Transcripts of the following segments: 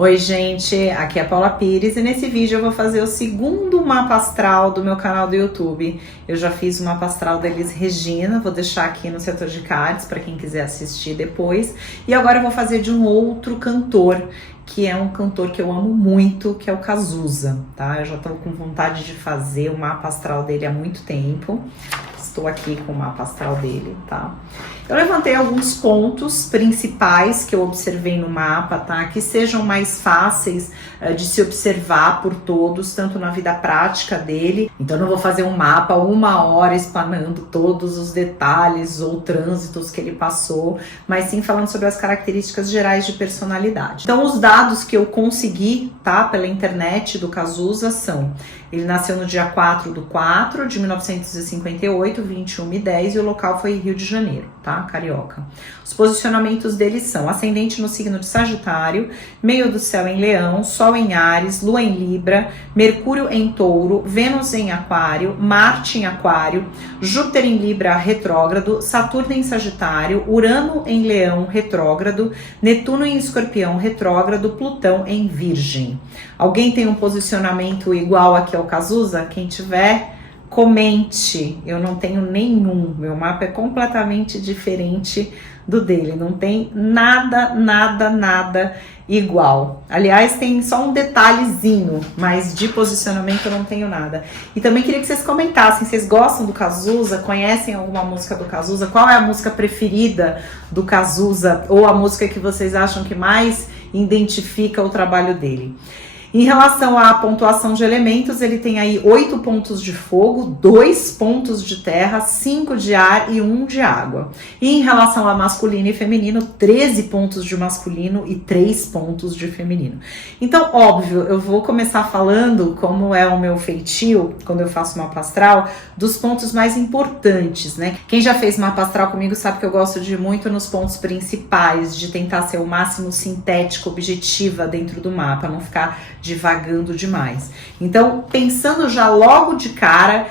Oi gente, aqui é a Paula Pires e nesse vídeo eu vou fazer o segundo mapa astral do meu canal do YouTube. Eu já fiz o mapa astral da Elis Regina, vou deixar aqui no setor de cards para quem quiser assistir depois. E agora eu vou fazer de um outro cantor, que é um cantor que eu amo muito, que é o Cazuza, tá? Eu já tô com vontade de fazer o mapa astral dele há muito tempo. Estou aqui com o mapa astral dele, tá? Eu levantei alguns pontos principais que eu observei no mapa, tá? Que sejam mais fáceis de se observar por todos, tanto na vida prática dele. Então não vou fazer um mapa 1 hora explanando todos os detalhes ou trânsitos que ele passou, mas sim falando sobre as características gerais de personalidade. Então os dados que eu consegui, tá? Pela internet do Cazuza são: ele nasceu no dia 4/4 de 1958, 21h10, e o local foi Rio de Janeiro, tá? Carioca. Os posicionamentos dele são: ascendente no signo de Sagitário, meio do céu em Leão, Sol em Áries, Lua em Libra, Mercúrio em Touro, Vênus em Aquário, Marte em Aquário, Júpiter em Libra retrógrado, Saturno em Sagitário, Urano em Leão retrógrado, Netuno em Escorpião retrógrado, Plutão em Virgem. Alguém tem um posicionamento igual aqui ao Cazuza? Quem tiver, comente. Eu não tenho nenhum, meu mapa é completamente diferente do dele, não tem nada igual. Aliás, tem só um detalhezinho, mas de posicionamento eu não tenho nada. E também queria que vocês comentassem, vocês gostam do Cazuza? Conhecem alguma música do Cazuza? Qual é a música preferida do Cazuza? Ou a música que vocês acham que mais identifica o trabalho dele? Em relação à pontuação de elementos, ele tem aí 8 pontos de fogo, 2 pontos de terra, 5 de ar e 1 de água. E em relação a masculino e feminino, 13 pontos de masculino e 3 pontos de feminino. Então, óbvio, eu vou começar falando, como é o meu feitio, quando eu faço mapa astral, dos pontos mais importantes, né? Quem já fez mapa astral comigo sabe que eu gosto de ir muito nos pontos principais, de tentar ser o máximo sintético, objetiva dentro do mapa, não ficar divagando demais. Então, pensando já logo de cara,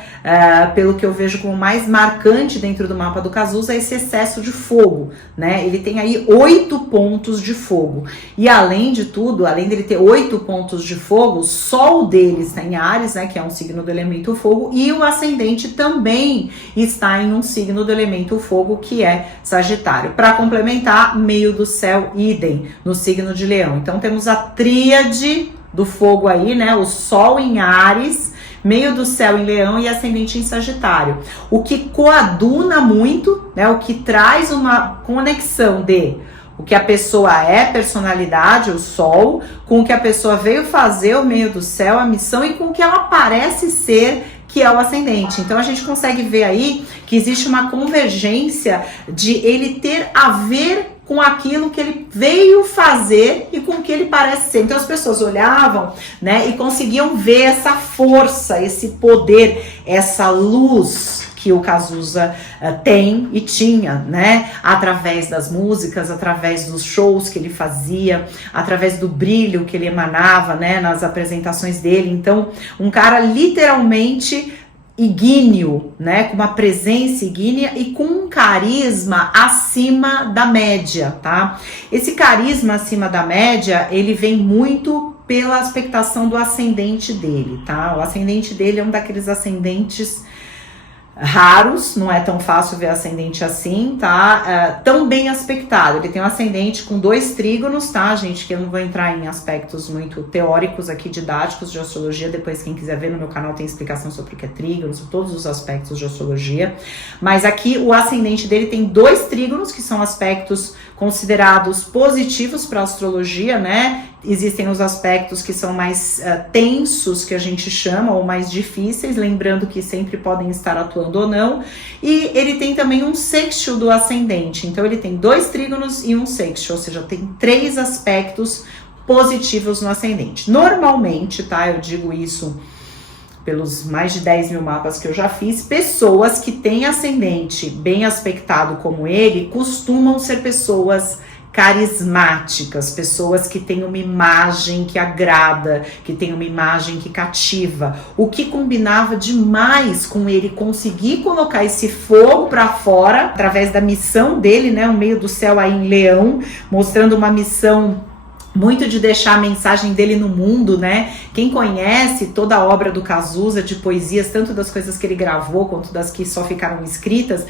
pelo que eu vejo como mais marcante dentro do mapa do Cazuza, é esse excesso de fogo, né? Ele tem aí 8 pontos de fogo. E além de tudo, além dele ter 8 pontos de fogo, o Sol dele está em Áries, né? Que é um signo do elemento fogo, e o ascendente também está em um signo do elemento fogo, que é Sagitário. Para complementar, meio do céu, idem, no signo de Leão. Então temos a tríade do fogo aí, né? O Sol em Áries, meio do céu em Leão e ascendente em Sagitário. O que coaduna muito, né? O que traz uma conexão de o que a pessoa é, personalidade, o Sol, com o que a pessoa veio fazer, o meio do céu, a missão, e com o que ela parece ser, que é o ascendente. Então a gente consegue ver aí que existe uma convergência de ele ter a ver com aquilo que ele veio fazer e com o que ele parece ser. Então as pessoas olhavam, né, e conseguiam ver essa força, esse poder, essa luz que o Cazuza tem e tinha, né, através das músicas, através dos shows que ele fazia, através do brilho que ele emanava, né, nas apresentações dele. Então, um cara literalmente igíneo, né, com uma presença igínea e com um carisma acima da média, tá? Esse carisma acima da média, ele vem muito pela expectação do ascendente dele, tá? O ascendente dele é um daqueles ascendentes raros, não é tão fácil ver ascendente assim, tá? Tão bem aspectado. Ele tem um ascendente com 2 trígonos, tá, gente? Que eu não vou entrar em aspectos muito teóricos aqui, didáticos de astrologia. Depois, quem quiser ver no meu canal, tem explicação sobre o que é trígono, sobre todos os aspectos de astrologia. Mas aqui, o ascendente dele tem 2 trígonos, que são aspectos considerados positivos para a astrologia, né? Existem os aspectos que são mais tensos, que a gente chama, ou mais difíceis, lembrando que sempre podem estar atuando ou não. E ele tem também um sextil do ascendente, então ele tem 2 trígonos e um sextil, ou seja, tem 3 aspectos positivos no ascendente. Normalmente, tá, eu digo isso pelos mais de 10 mil mapas que eu já fiz, pessoas que têm ascendente bem aspectado como ele, costumam ser pessoas carismáticas, pessoas que têm uma imagem que agrada, que têm uma imagem que cativa, o que combinava demais com ele conseguir colocar esse fogo para fora, através da missão dele, né, o meio do céu aí em Leão, mostrando uma missão muito de deixar a mensagem dele no mundo, né? Quem conhece toda a obra do Cazuza, de poesias, tanto das coisas que ele gravou, quanto das que só ficaram escritas,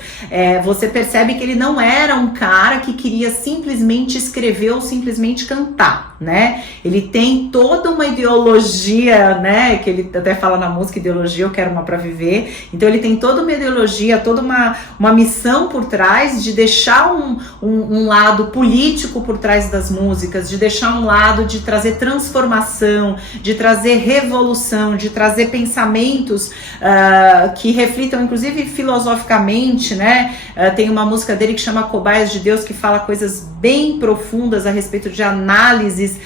você percebe que ele não era um cara que queria simplesmente escrever ou simplesmente cantar, né? Ele tem toda uma ideologia, né? Que ele até fala na música, ideologia, eu quero uma pra viver. Então ele tem toda uma ideologia, toda uma missão por trás de deixar um lado político por trás das músicas, de deixar um lado de trazer transformação, de trazer revolução, de trazer pensamentos que reflitam, inclusive filosoficamente, né? Tem uma música dele que chama Cobaias de Deus, que fala coisas bem profundas a respeito de análises,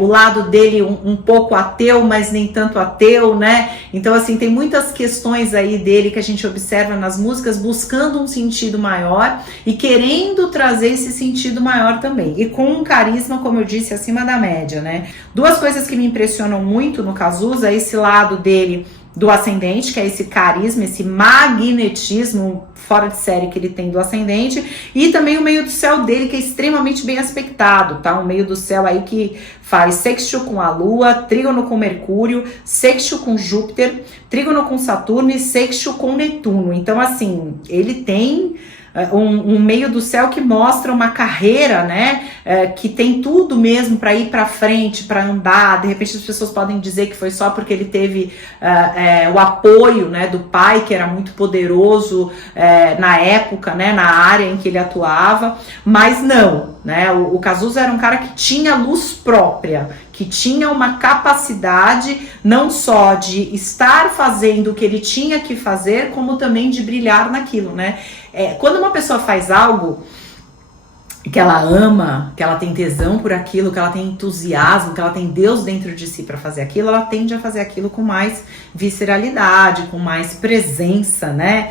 o lado dele um pouco ateu, mas nem tanto ateu, né? Então, assim, tem muitas questões aí dele que a gente observa nas músicas, buscando um sentido maior e querendo trazer esse sentido maior também. E com um carisma, como eu disse, acima da média, né? Duas coisas que me impressionam muito no Cazuza, esse lado dele do ascendente, que é esse carisma, esse magnetismo fora de série que ele tem do ascendente, e também o meio do céu dele, que é extremamente bem aspectado, tá? Um meio do céu aí que faz sextil com a Lua, trígono com Mercúrio, sextil com Júpiter, trígono com Saturno e sextil com Netuno. Então, assim, ele tem um meio do céu que mostra uma carreira, né, que tem tudo mesmo para ir para frente, para andar. De repente as pessoas podem dizer que foi só porque ele teve o apoio, né, do pai, que era muito poderoso na época, né, na área em que ele atuava, mas não, né, o Cazuza era um cara que tinha luz própria, que tinha uma capacidade não só de estar fazendo o que ele tinha que fazer, como também de brilhar naquilo, né? Quando uma pessoa faz algo que ela ama, que ela tem tesão por aquilo, que ela tem entusiasmo, que ela tem Deus dentro de si para fazer aquilo, ela tende a fazer aquilo com mais visceralidade, com mais presença, né?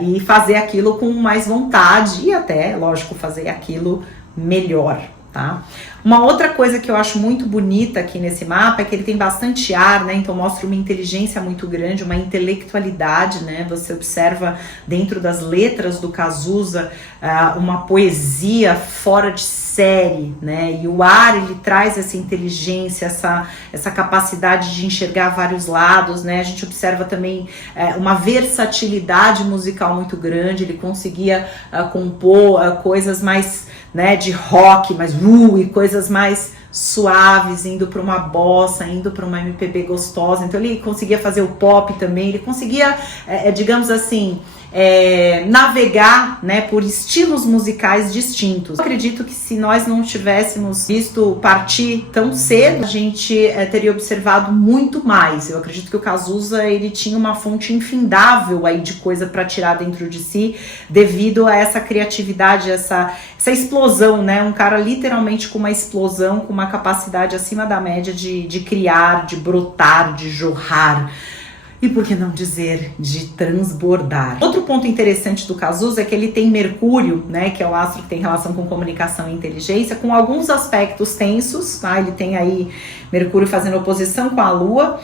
E fazer aquilo com mais vontade e até, lógico, fazer aquilo melhor, tá? Uma outra coisa que eu acho muito bonita aqui nesse mapa é que ele tem bastante ar, né? Então mostra uma inteligência muito grande, uma intelectualidade, né? Você observa dentro das letras do Cazuza uma poesia fora de série, né? E o ar, ele traz essa inteligência, essa capacidade de enxergar vários lados, né? A gente observa também uma versatilidade musical muito grande. Ele conseguia compor coisas mais, né, de rock, mais e coisas mais suaves, indo para uma bossa, indo para uma MPB gostosa. Então ele conseguia fazer o pop também, ele conseguia, digamos assim, navegar, né, por estilos musicais distintos. Eu acredito que se nós não tivéssemos visto partir tão cedo, a gente teria observado muito mais. Eu acredito que o Cazuza, ele tinha uma fonte infindável aí de coisa para tirar dentro de si, devido a essa criatividade, essa explosão, né? Um cara literalmente com uma explosão, com uma capacidade acima da média de criar, de brotar, de jorrar. E por que não dizer de transbordar? Outro ponto interessante do Cazuza é que ele tem Mercúrio, né, que é o astro que tem relação com comunicação e inteligência, com alguns aspectos tensos, tá? Ele tem aí Mercúrio fazendo oposição com a Lua,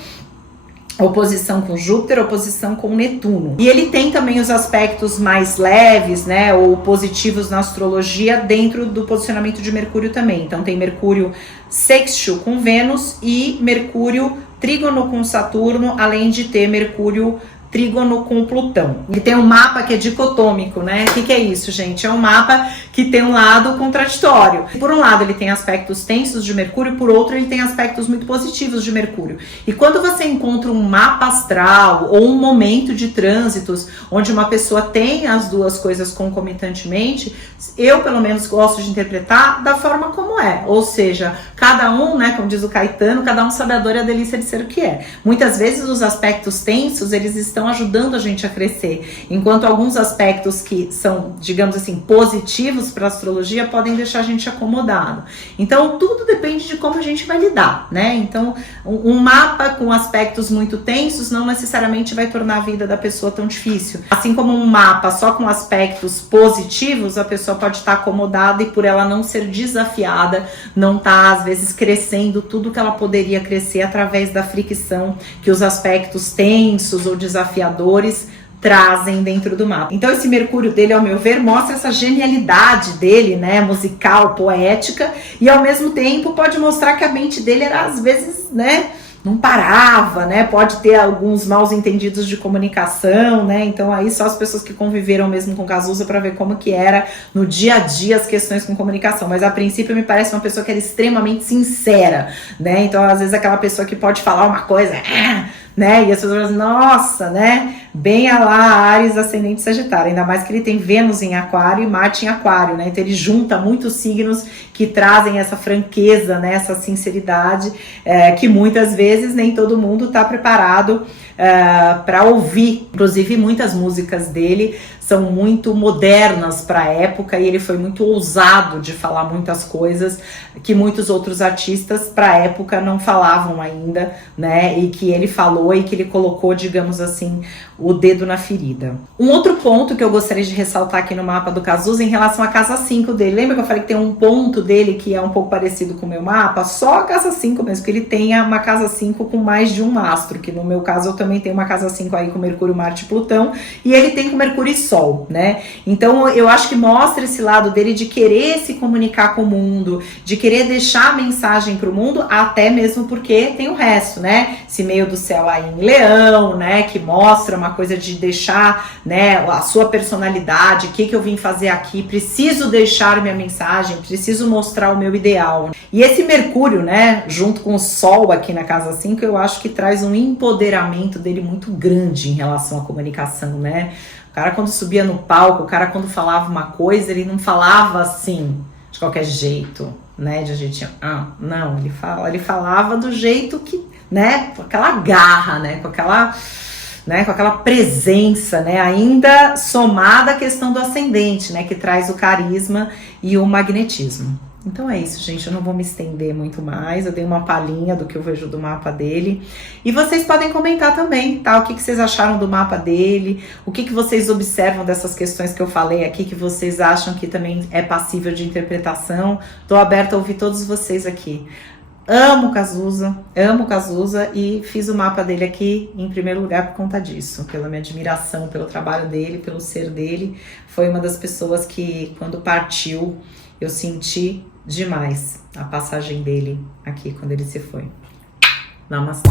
oposição com Júpiter, oposição com Netuno. E ele tem também os aspectos mais leves, né, ou positivos na astrologia dentro do posicionamento de Mercúrio também. Então tem Mercúrio sextil com Vênus e Mercúrio trígono com Saturno, além de ter Mercúrio trígono com Plutão. E tem um mapa que é dicotômico, né? O que é isso, gente? É um mapa que tem um lado contraditório. Por um lado, ele tem aspectos tensos de Mercúrio, por outro, ele tem aspectos muito positivos de Mercúrio. E quando você encontra um mapa astral ou um momento de trânsitos onde uma pessoa tem as duas coisas concomitantemente, eu, pelo menos, gosto de interpretar da forma como é. Ou seja, cada um, né, como diz o Caetano, cada um sabe a dor e a delícia de ser o que é. Muitas vezes os aspectos tensos, eles estão ajudando a gente a crescer, enquanto alguns aspectos que são, digamos assim, positivos para a astrologia podem deixar a gente acomodado. Então tudo depende de como a gente vai lidar, né? Então um mapa com aspectos muito tensos não necessariamente vai tornar a vida da pessoa tão difícil. Assim como um mapa só com aspectos positivos, a pessoa pode estar acomodada e por ela não ser desafiada, não estar às vezes crescendo tudo que ela poderia crescer através da fricção que os aspectos tensos ou desafiadores trazem dentro do mapa. Então esse Mercúrio dele, ao meu ver, mostra essa genialidade dele, né, musical, poética, e ao mesmo tempo pode mostrar que a mente dele era às vezes, né, não parava, né? Pode ter alguns maus entendidos de comunicação, né? Então aí só as pessoas que conviveram mesmo com Cazuza para ver como que era no dia a dia as questões com comunicação. Mas a princípio me parece uma pessoa que era extremamente sincera, né? Então às vezes aquela pessoa que pode falar uma coisa, né? E as pessoas falam, nossa, né? Bem a lá Áries, ascendente Sagitário. Ainda mais que ele tem Vênus em Aquário e Marte em Aquário, né? Então ele junta muitos signos que trazem essa franqueza, né? Essa sinceridade, que muitas vezes nem todo mundo está preparado para ouvir. Inclusive muitas músicas dele são muito modernas para a época e ele foi muito ousado de falar muitas coisas que muitos outros artistas para a época não falavam ainda, né? E que ele falou e que ele colocou, digamos assim, o dedo na ferida. Um outro ponto que eu gostaria de ressaltar aqui no mapa do Cazuza em relação à casa 5 dele. Lembra que eu falei que tem um ponto dele que é um pouco parecido com o meu mapa? Só a casa 5 mesmo, que ele tenha uma casa 5 com mais de um astro, que no meu caso eu também tenho uma casa 5 aí com Mercúrio, Marte e Plutão, e ele tem com Mercúrio e Sol, né? Então eu acho que mostra esse lado dele de querer se comunicar com o mundo, de querer deixar a mensagem para o mundo, até mesmo porque tem o resto, né? Esse meio do céu aí em Leão, né? Que mostra uma coisa de deixar, né, a sua personalidade, o que eu vim fazer aqui, preciso deixar minha mensagem, preciso mostrar o meu ideal. E esse Mercúrio, né, junto com o Sol aqui na casa 5, eu acho que traz um empoderamento dele muito grande em relação à comunicação, né? O cara quando subia no palco, o cara quando falava uma coisa, ele não falava assim, de qualquer jeito, né, de jeitinho, não, ele falava do jeito que, né, com aquela garra, né, com aquela presença, né, ainda somada à questão do ascendente, né, que traz o carisma e o magnetismo. Então é isso, gente, eu não vou me estender muito mais, eu dei uma palhinha do que eu vejo do mapa dele, e vocês podem comentar também, tá, o que vocês acharam do mapa dele, o que vocês observam dessas questões que eu falei aqui, que vocês acham que também é passível de interpretação. Tô aberta a ouvir todos vocês aqui. Amo Cazuza e fiz o mapa dele aqui em primeiro lugar por conta disso, pela minha admiração pelo trabalho dele, pelo ser dele. Foi uma das pessoas que, quando partiu, eu senti demais a passagem dele aqui, quando ele se foi. Namastê.